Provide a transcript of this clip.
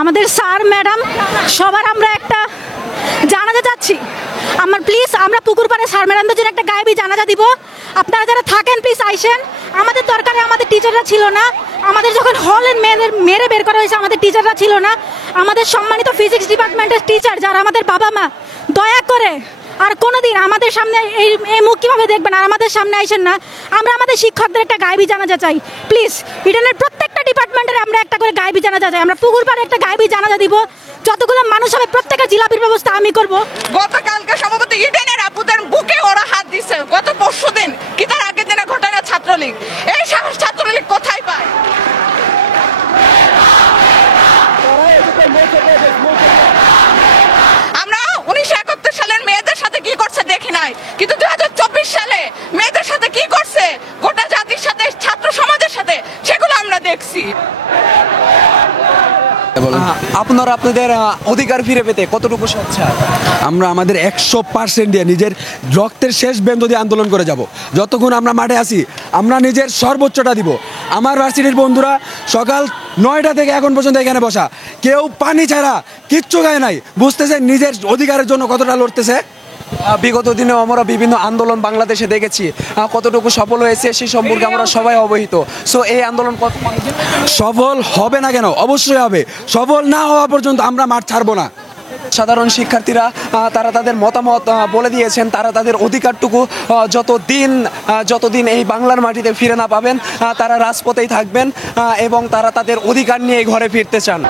আমাদের sir madam সবার আমরা একটা জানাজা যাচ্ছি। আমার প্লিজ আমরা পুকুর পাড়ে স্যার ম্যাডামদের জন্য একটা গায়েবী জানাজা দিব। আপনারা যারা থাকেন প্লিজ আইসেন। আমাদের দরকারে আমাদের টিচাররা ছিল না, আমাদের যখন হলের মেয়েদের মেরে বের করা হয়েছে আমাদের টিচাররা ছিল না। আমাদের সম্মানিত ফিজিক্স ডিপার্টমেন্টের টিচার যারা আমাদের বাবা মা, দয়া করে আর কোনোদিন আমাদের সামনে এই মুখ কীভাবে দেখবেন আর আমাদের সামনে আইসেন না। আমরা আমাদের শিক্ষকদের একটা গায়েবী জানাজা চাই প্লিজ। ইডেনের প্রত্যেকটা ডিপার্টমেন্টের আমরা একটা করে গায়েবী জানাজা চাই। আমরা পুকুর পাড়ে একটা গায়েবী জানাজা দিব। যতগুলো মানুষ হবে প্রত্যেকের জিলাপির ব্যবস্থা আমি করব। গতকালকে সম্ভবত ইডেনের আপুদের বুকে ওরা হাত দিছে, গত পরশুদিন কি তার আগের দিনে ঘটনা ছাত্রলীগ। এই সাহস ছাত্রলীগ কোথায় পায়? আমরা 1971 সালের মেয়েদের সাথে কি করছে দেখি নাই, কিন্তু 2024 সালে মেয়েদের সাথে কি করছে গোটা জাতির সাথে, ছাত্র সমাজের সাথে, সেগুলো আমরা দেখছি। আপনারা আপনাদের অধিকার ফিরে পেতে কতটুকু সোচ্চার? আমরা আমাদের 100% দিয়ে নিজের রক্তের শেষ বেন্দ দিয়ে আন্দোলন করে যাব। যতক্ষণ আমরা মাঠে আছি আমরা নিজের সর্বোচ্চটা দিব। আমার ভার্সিটির বন্ধুরা সকাল 9টা থেকে এখন পর্যন্ত এখানে বসা, কেউ পানি ছাড়া কিচ্ছু খায় নাই। বুঝতেছে নিজের অধিকারের জন্য কতটা লড়তেছে। বিগত দিনে আমরা বিভিন্ন আন্দোলন বাংলাদেশে দেখেছি, কতটুকু সফল হয়েছে সেই সম্পর্কে আমরা সবাই অবহিত। সো এই আন্দোলন কত সফল হবে না কেন? অবশ্যই হবে। সফল না হওয়া পর্যন্ত আমরা মাঠ ছাড়বো না। সাধারণ শিক্ষার্থীরা তারা তাদের মতামত বলে দিয়েছেন, তারা তাদের অধিকারটুকু যতদিন এই বাংলার মাটিতে ফিরে না পাবেন তারা রাজপথেই থাকবেন এবং তারা তাদের অধিকার নিয়ে ঘরে ফিরতে চান।